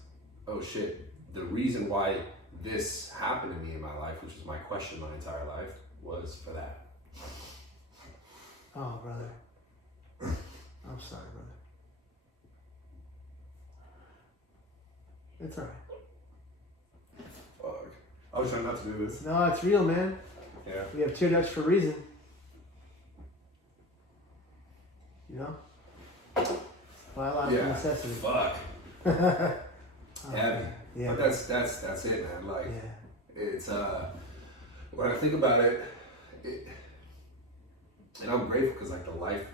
oh shit, the reason why this happened to me in my life, which was my question my entire life, was for that. Oh, brother. I'm sorry, brother. It's all right. Fuck. I was trying not to do this. No, it's real, man. Yeah. We have tear ducts for a reason. You know? Biological necessity. Fuck. Heavy. Yeah. But that's it, man. Like, yeah. it's when I think about it, and I'm grateful because like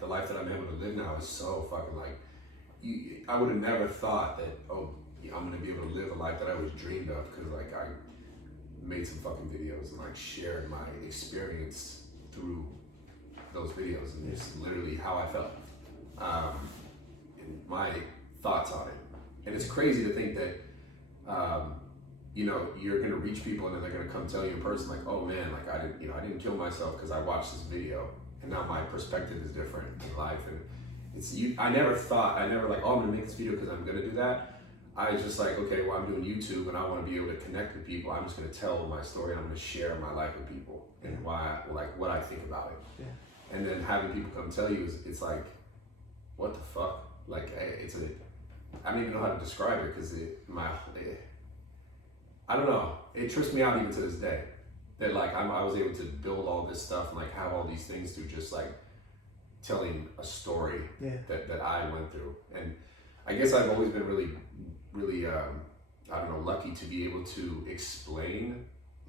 the life that I'm able to live now is so fucking like, I would have never thought that, oh, I'm gonna be able to live a life that I always dreamed of, because like I made some fucking videos and like shared my experience through those videos and just literally how I felt, and my thoughts on it. And it's crazy to think that, you know, you're gonna reach people and then they're gonna come tell you in person like, oh man, like I didn't kill myself because I watched this video, and now my perspective is different in life. And it's I never like, oh, I'm gonna make this video because I'm gonna do that. I was just like, okay, well, I'm doing YouTube and I want to be able to connect with people. I'm just gonna tell my story and I'm gonna share my life with people and why, like, what I think about it. Yeah. And then having people come tell you it's like, what the fuck? Like, I don't even know how to describe it because I don't know. It trips me out even to this day that like I was able to build all this stuff and like have all these things through just like telling a story that I went through. And I guess I've always been really I don't know, lucky to be able to explain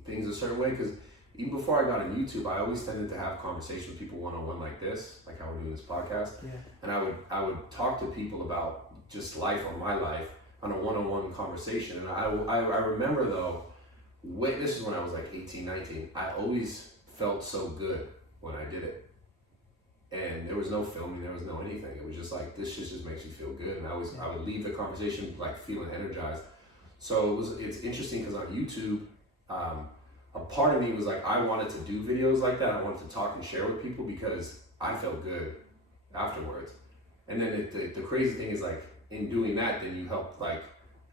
things a certain way, because even before I got on YouTube, I always tended to have conversations with people one-on-one like this, like how we're doing this podcast. Yeah. And I would talk to people about just life or my life on a one-on-one conversation. And I remember though, this is when I was like 18, 19, I always felt so good when I did it. And there was no filming, there was no anything. It was just like, this shit just makes you feel good. And I would leave the conversation like feeling energized. So it's interesting because on YouTube, a part of me was like, I wanted to do videos like that. I wanted to talk and share with people because I felt good afterwards. And then the crazy thing is like, in doing that, then you help like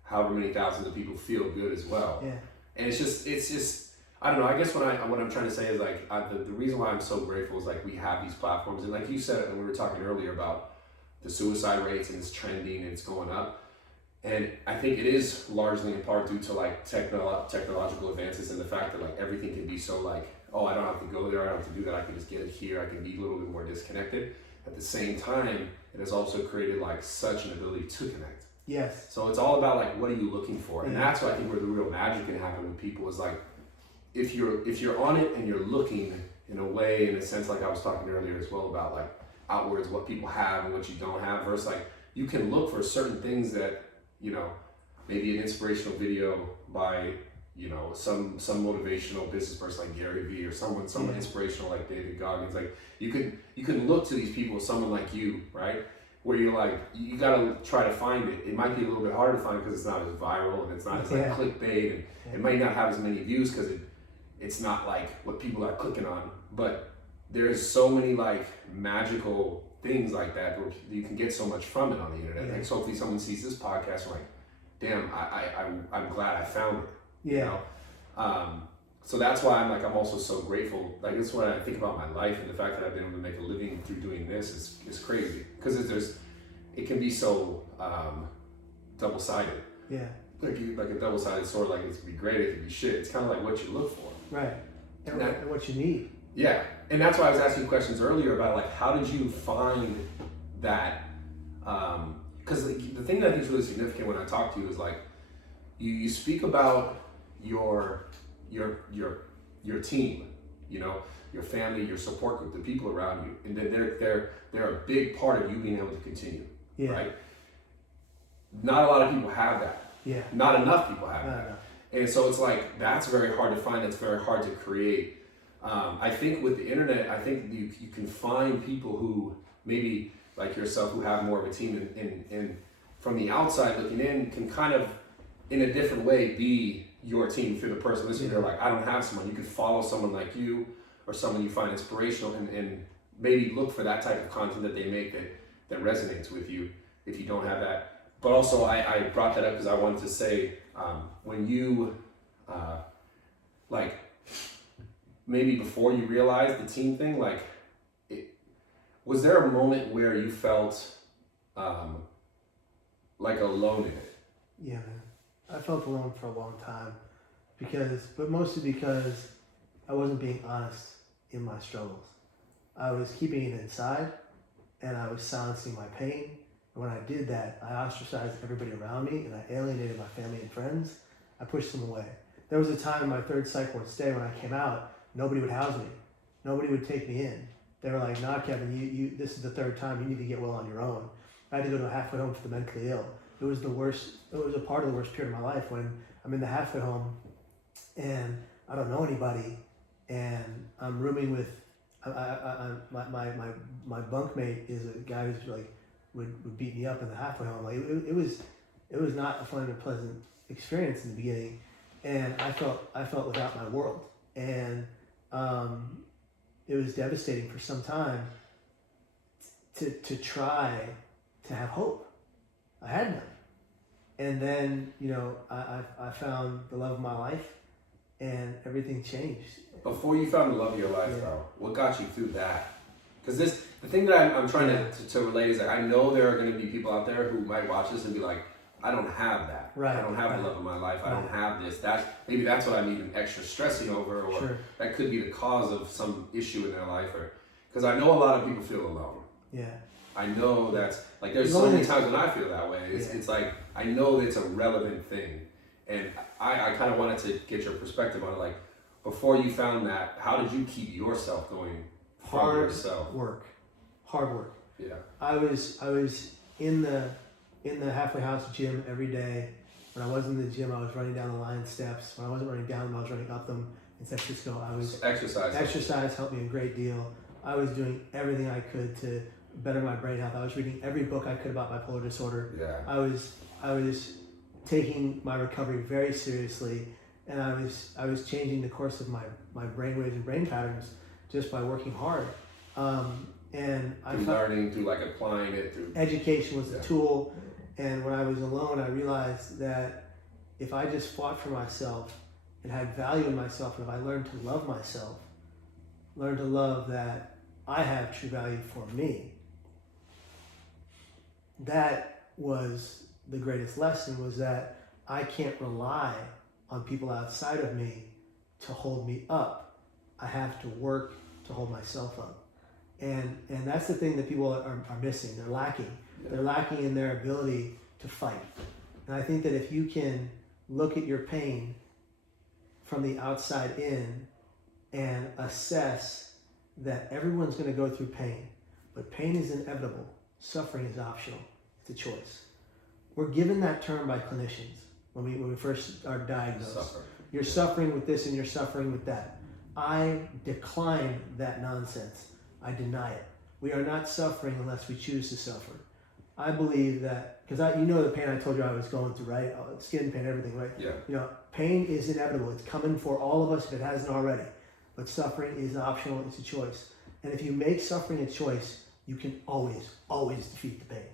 however many thousands of people feel good as well. Yeah. And it's just, I don't know, I guess what I'm trying to say is like, the reason why I'm so grateful is like we have these platforms. And like you said, and we were talking earlier about the suicide rates, and it's trending and it's going up. And I think it is largely in part due to like technological advances and the fact that like everything can be so like, oh, I don't have to go there, I don't have to do that, I can just get it here, I can be a little bit more disconnected. At the same time, it has also created like such an ability to connect. Yes. So it's all about like, what are you looking for? And that's why I think where the real magic can happen with people is like, if you're on it and you're looking in a way, in a sense, like I was talking earlier as well about like outwards, what people have and what you don't have, versus like you can look for certain things that, you know, maybe an inspirational video by, you know, some motivational business person like Gary Vee, or someone inspirational like David Goggins. Like you can look to these people, someone like you, right? where you're like, you gotta try to find it. It might be a little bit harder to find because it's not as viral and it's not as like clickbait, and it might not have as many views because it's not like what people are clicking on. But there's so many like magical things like that where you can get so much from it on the internet. Like, so hopefully someone sees this podcast and like, damn, I'm glad I found it. You know? So that's why I'm also so grateful. Like, that's what I think about my life, and the fact that I've been able to make a living through doing this is crazy. Because it can be so double-sided. Yeah. Like a double-sided sword. Like, it can be great, it can be shit. It's kind of like what you look for. Right. And what you need. Yeah. And that's why I was asking questions earlier about like, how did you find that? Because the thing that I think is really significant when I talk to you is like, you speak about your team, you know, your family, your support group, the people around you, and then they're a big part of you being able to continue. Yeah. Right. Not a lot of people have that. Yeah. Not enough people have that. And so it's like, that's very hard to find. It's very hard to create. I think with the internet, I think you can find people who maybe like yourself who have more of a team and from the outside looking in can kind of in a different way be your team. If you're the person listening, they're like, I don't have someone. You can follow someone like you or someone you find inspirational and maybe look for that type of content that they make that resonates with you if you don't have that. But also I brought that up because I wanted to say when you like maybe before you realized the team thing, like was there a moment where you felt like alone in it? Yeah, man. I felt alone for a long time but mostly because I wasn't being honest in my struggles. I was keeping it inside and I was silencing my pain. And when I did that, I ostracized everybody around me and I alienated my family and friends. I pushed them away. There was a time in my third psych ward stay when I came out, nobody would house me. Nobody would take me in. They were like, nah, Kevin, you this is the third time, you need to get well on your own. I had to go to a halfway home for the mentally ill. It was the worst, it was a part of the worst period of my life when I'm in the halfway home and I don't know anybody and I'm rooming with, my bunkmate is a guy who's like, would beat me up in the halfway home. Like it was not a fun and pleasant experience in the beginning, and I felt without my world, and it was devastating for some time to try to have hope. I had none, and then I found the love of my life, and everything changed. Before you found the love of your life, though, what got you through that? Because the thing that I'm trying to relate is that I know there are going to be people out there who might watch this and be like, I don't have that. Right. I don't have the love of my life. I don't have this. Maybe that's what I'm even extra stressing over, or that could be the cause of some issue in their life. Or because I know a lot of people feel alone. Yeah. I know that's like there's so many times when I feel that way. It's like I know that it's a relevant thing, and I kind of wanted to get your perspective on it. Like before you found that, how did you keep yourself going? Hard work. Yeah. I was in the halfway house gym every day. When I was in the gym, I was running down the line steps. When I wasn't running down them, I was running up them in San Francisco. Exercise helped me a great deal. I was doing everything I could to better my brain health. I was reading every book I could about bipolar disorder. Yeah. I was taking my recovery very seriously, and I was changing the course of my brainwaves and brain patterns just by working hard. And I learning through like applying it through education was the tool. And when I was alone, I realized that if I just fought for myself and had value in myself, and if I learned to love myself, learned to love that I have true value for me, that was the greatest lesson, was that I can't rely on people outside of me to hold me up. I have to work to hold myself up. And that's the thing that people are missing. They're lacking. Yeah. They're lacking in their ability to fight. And I think that if you can look at your pain from the outside in and assess that everyone's going to go through pain, but pain is inevitable. Suffering is optional. It's a choice. We're given that term by clinicians when we first are diagnosed. You're suffering with this and you're suffering with that. I decline that nonsense. I deny it. We are not suffering unless we choose to suffer. I believe that, because you know the pain I told you I was going through, right? Skin pain, everything, right? Yeah. You know, pain is inevitable. It's coming for all of us if it hasn't already. But suffering is optional. It's a choice. And if you make suffering a choice, you can always, always defeat the pain.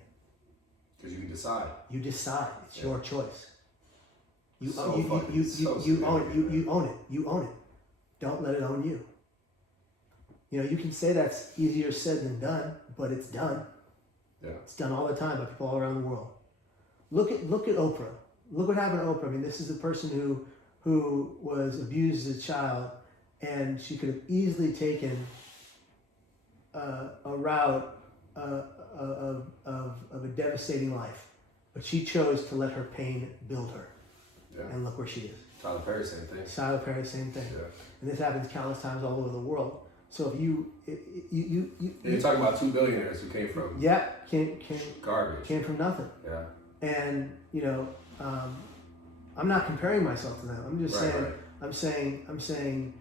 Because you can decide. You decide. It's your choice. You So own fucking- it. so You own it. significant, You own it. You own it. Don't let it own you. You know, you can say that's easier said than done, but it's done. Yeah. It's done all the time by people all around the world. Look at Oprah. Look what happened to Oprah. I mean, this is a person who was abused as a child, and she could have easily taken a route of a devastating life, but she chose to let her pain build her. Yeah. And look where she is. Tyler Perry, same thing. Tyler Perry, same thing. Yeah. And this happens countless times all over the world. So if you You're talking about 2 billionaires who came from came garbage. from nothing. Yeah. And you know, I'm not comparing myself to them. I'm just saying. Right. I'm saying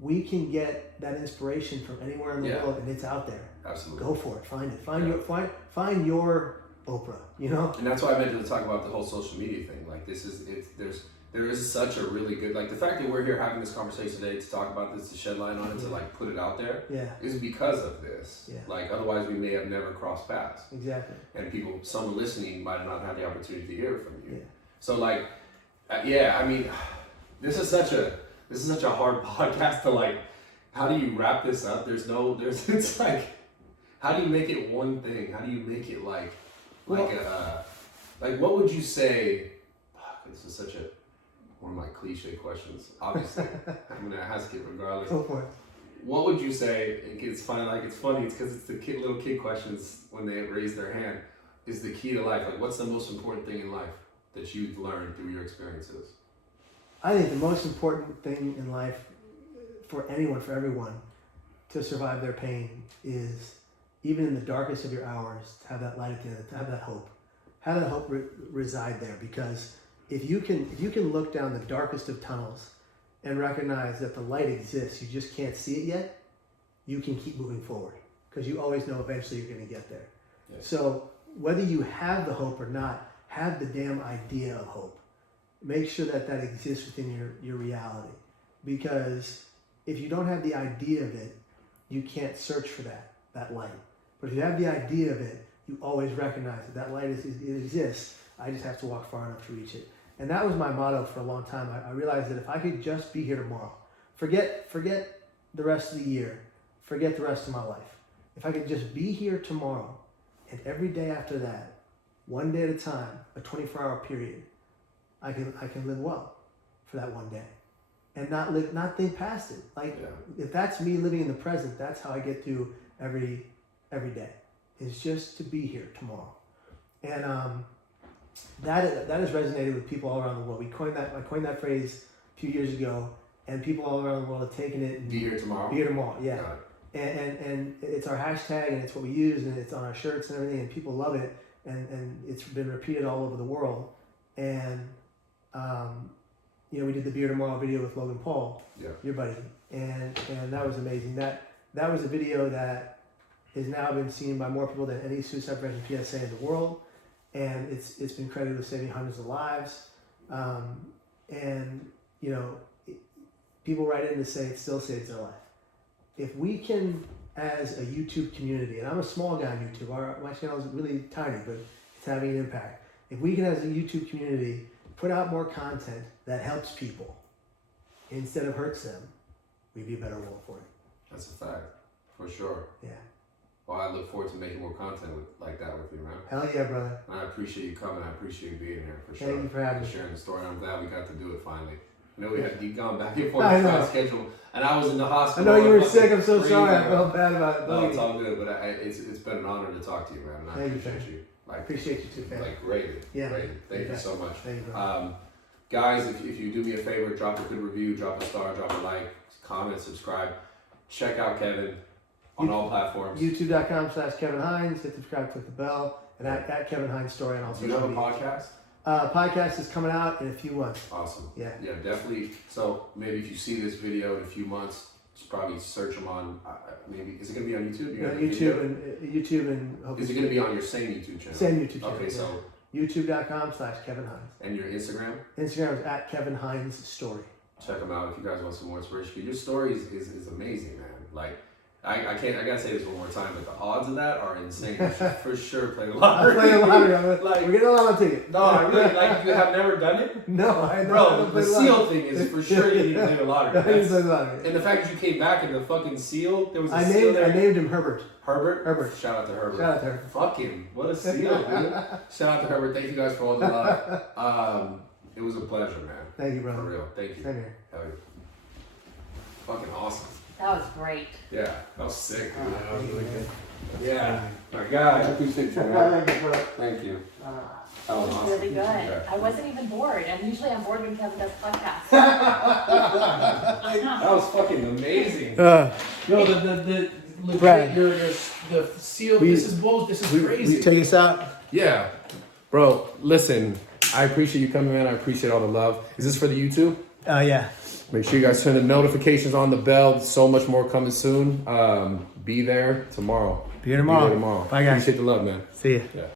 we can get that inspiration from anywhere in the world, and it's out there. Absolutely. Go for it. Find it. Find your Oprah. You know. And that's why I meant to talk about the whole social media thing. Like there is such a really good, like the fact that we're here having this conversation today to talk about this, to shed light on it, to like put it out there, is because of this. Yeah. Like otherwise we may have never crossed paths. Exactly. And someone listening might not have the opportunity to hear from you. Yeah. So like, I mean, this is such a hard podcast to like, how do you wrap this up? It's like, how do you make it one thing? How do you make it like what would you say? This is one of my cliche questions. Obviously, I'm gonna ask it regardless. Go for it. What would you say? It's funny. It's because it's the little kid questions when they raise their hand. Is the key to life? Like, what's the most important thing in life that you've learned through your experiences? I think the most important thing in life for everyone, to survive their pain is, even in the darkest of your hours, to have that light at the end, to have that hope. Have that hope reside there, because if you can look down the darkest of tunnels and recognize that the light exists, you just can't see it yet, you can keep moving forward, because you always know eventually you're going to get there. Yes. So whether you have the hope or not, have the damn idea of hope. Make sure that exists within your reality, because if you don't have the idea of it, you can't search for that light. But if you have the idea of it, you always recognize that light it exists. I just have to walk far enough to reach it. And that was my motto for a long time. I realized that if I could just be here tomorrow, forget the rest of the year, forget the rest of my life. If I could just be here tomorrow, and every day after that, one day at a time, a 24-hour period, I can live well for that one day, and not think past it. Like, if that's me living in the present, that's how I get through every day. Is just to be here tomorrow, and that has resonated with people all around the world. I coined that phrase a few years ago, and people all around the world have taken it. And be here tomorrow. Be here tomorrow. Yeah. And it's our hashtag, and it's what we use, and it's on our shirts and everything, and people love it, and it's been repeated all over the world. And we did the Be Here Tomorrow video with Logan Paul, your buddy, and that was amazing. That was a video that has now been seen by more people than any suicide prevention PSA in the world, and it's been credited with saving hundreds of lives. People write in to say it still saves their life. If we can, as a YouTube community, and I'm a small guy on YouTube, my channel is really tiny, but it's having an impact. If we can, as a YouTube community, put out more content that helps people instead of hurts them, we'd be a better world for it. That's a fact, for sure. Yeah. Well, I look forward to making more content like that with you, man. Hell yeah, brother. And I appreciate you coming. I appreciate you being here, for sure. Thank you for having me. Sharing the story. I'm glad we got to do it finally. I know we had to keep going back and forth on our schedule, and I was in the hospital. I know you were sick. I'm so sorry. I felt bad about it. No, it's all good. But it's been an honor to talk to you, man. And I appreciate you. I appreciate you too, man. Like greatly. Yeah. Greatly. Thank you so much. Thank you, guys, if you do me a favor, drop a good review, drop a star, drop a like, comment, subscribe. Check out Kevin on all platforms. YouTube.com/Kevin Hines. Hit subscribe, click the bell, and at Kevin Hines Story on all social media. Do you have a podcast? Podcast is coming out in a few months. Awesome. Yeah. Yeah, definitely. So maybe if you see this video in a few months, Just probably search them on. Maybe is it gonna be on YouTube? Yeah, YouTube and Is it gonna be on your same YouTube channel? Same YouTube channel. Okay, so YouTube.com/Kevin Hines. and your Instagram. Instagram is at Kevin Hines Story. Check them out if you guys want some more inspiration. Your story is amazing, man. Like, I gotta say this one more time, but the odds of that are insane. You should for sure play the lottery. I'm playing the lottery. Like, we're getting a lottery ticket. No, I really, like, you have never done it? No, I know. Bro, the seal thing is for sure you need to play the lottery. I need to play the lottery. And the fact that you came back and the fucking seal, there was a I seal there. I named him Herbert. Herbert? Shout out to Herbert. Shout out to Herbert. Fuck him. What a seal, dude. Shout out to Herbert. Thank you guys for all the love. It was a pleasure, man. Thank you, brother. For real. Thank you. Same here. Hell yeah. Fucking awesome. That was great. Yeah, that was sick. Dude. That was really good. Yeah. My God. I appreciate you, man. Thank you, bro. Thank you. That That was was awesome. really good. Yeah. I wasn't even bored. And usually I'm bored when Kevin does podcasts. That was fucking amazing. No, the legit, Brad. the seal. We- This is bull. This is Will crazy. you take us out? Yeah. Bro, listen. I appreciate you coming, man. I appreciate all the love. Is this for the YouTube? Yeah. Make sure you guys turn the notifications on the bell. So much more coming soon. Be there tomorrow. Be here tomorrow. Be there tomorrow. Bye, guys. Appreciate the love, man. See ya. Yeah.